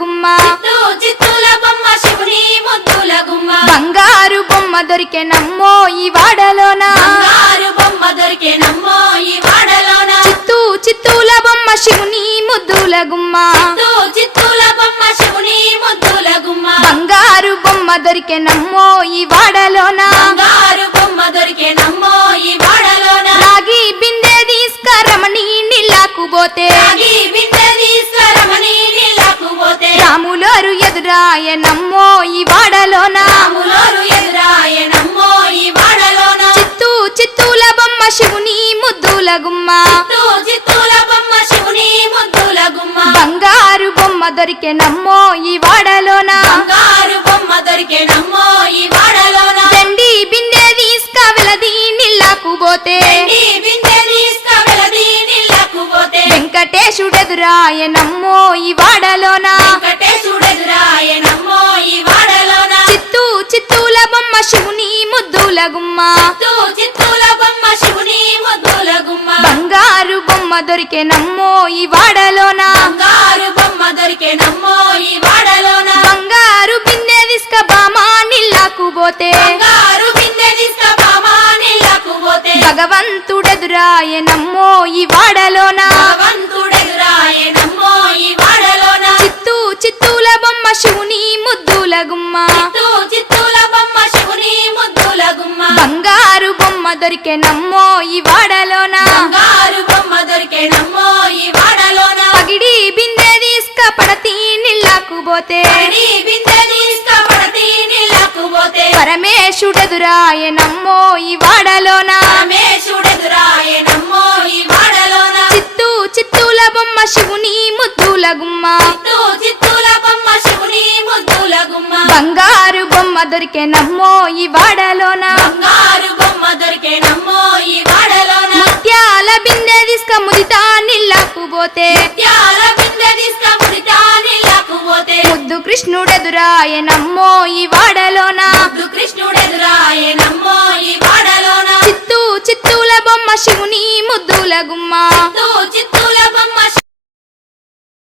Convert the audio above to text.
గుమ్మ చిత్తూ చిత్తూల బొమ్మ శివుని ముద్దుల గుమ్మ బంగారు బొమ్మ దొరికెనమ్మో ఈ వాడలోన బంగారు బొమ్మ దొరికేనమ్మో ఈ వాడలోన చిత్తూ చిత్తూల బొమ్మ శివుని ముద్దుల గుమ్మ చిత్తూ చిత్తూల బొమ్మ శివుని ముద్దుల గుమ్మ బంగారు బొమ్మ దొరికెనమ్మో ఈ వాడలోన బంగారు బొమ్మ దొరికేనమ్మో ఈ వాడలోన రాగి బిందె తీసుకరమణి నీళ్ళకు పోతే రాగి బిందె తీసుకురమని నీళ్ళకు పోతే రాములోరు ఎదురాయనమ్మో ఈ వాడలోన రాములోరు ఎదురాయనమ్మో ఈ వాడలోన చిత్తూ చిత్తూల బొమ్మ శివుని ముద్దుల గుమ్మ చిత్తూ చిత్తూల బొమ్మ శివుని ముద్దుల గుమ్మ బంగారు బొమ్మ దొరికెనమ్మో ఈ వాడలోన బంగారు బొమ్మ దొరికేనమ్మో ఈ వాడలోన దండి బిందె తీసుకవెలది నీళ్ళకు పోతే నీ బిందె తీసుకువెలది నీళ్ళకు పోతే వెంకటేశుడెదురాయనమ్మో ఈ వాడలోన వెంకటేశుడెదురాయనమ్మో ఈ వాడలోన చిత్తూ చిత్తూల బొమ్మ శివుని ముద్దుల గుమ్మ చిత్తూ చిత్తూల బొమ్మ శివుని ముద్దుల గుమ్మ బంగారు బొమ్మ దొరికెనమ్మో ఈ వాడలోన బంగారు బొమ్మ దొరికేనమ్మో ఈ వాడలోన బంగారు బిందె తీసుక బామా నీళ్ళకు పోతే బంగారు బిందె తీసుకుపోమా నీళ్ళకు పోతే భగవంతుడెదురాయనమ్మో ఈ వాడలోన భగవంతుడెదురాయనమ్మో ఈ వాడలోన చిత్తూ చిత్తూల బొమ్మ శివుని ముద్దుల గుమ్మ చిత్తూ చిత్తూల బొమ్మ శివుని ముద్దుల గుమ్మ బంగారు బొమ్మ దొరికెనమ్మో ఈ వాడలోన బంగారు బొమ్మ దొరికేనమ్మో ఈ వాడలోన పగిడి బిందె తీసుక పడతి నీళ్ళకు పోతే పడి బిందె తీసుకుపడతి నీళ్ళకు పోతే పరమేశుడెదురాయనమ్మో ఈ వాడలోన పరమేశుడెదురాయనమ్మో ఈ వాడలోన చిత్తూ చిత్తూల బొమ్మ శివుని ముద్దుల గుమ్మ చిత్తూ చిత్తూల బొమ్మ శివుని ముద్దుల గుమ్మ బంగారు బొమ్మ దొరికెనమ్మో ఈ వాడలోన బంగారు బొమ్మ దొరికేనమ్మో ఈ వాడలోన ముత్యాల బిందె తీసుక ముదితా నీళ్ళకు పోతే త్యాల బిందె తీసుకుముడితా నీళ్ళకు పోతే ముద్దు కృష్ణుడెదురాయనమ్మో ఈ వాడలోన ముద్దు కృష్ణుడెదురాయనమ్మో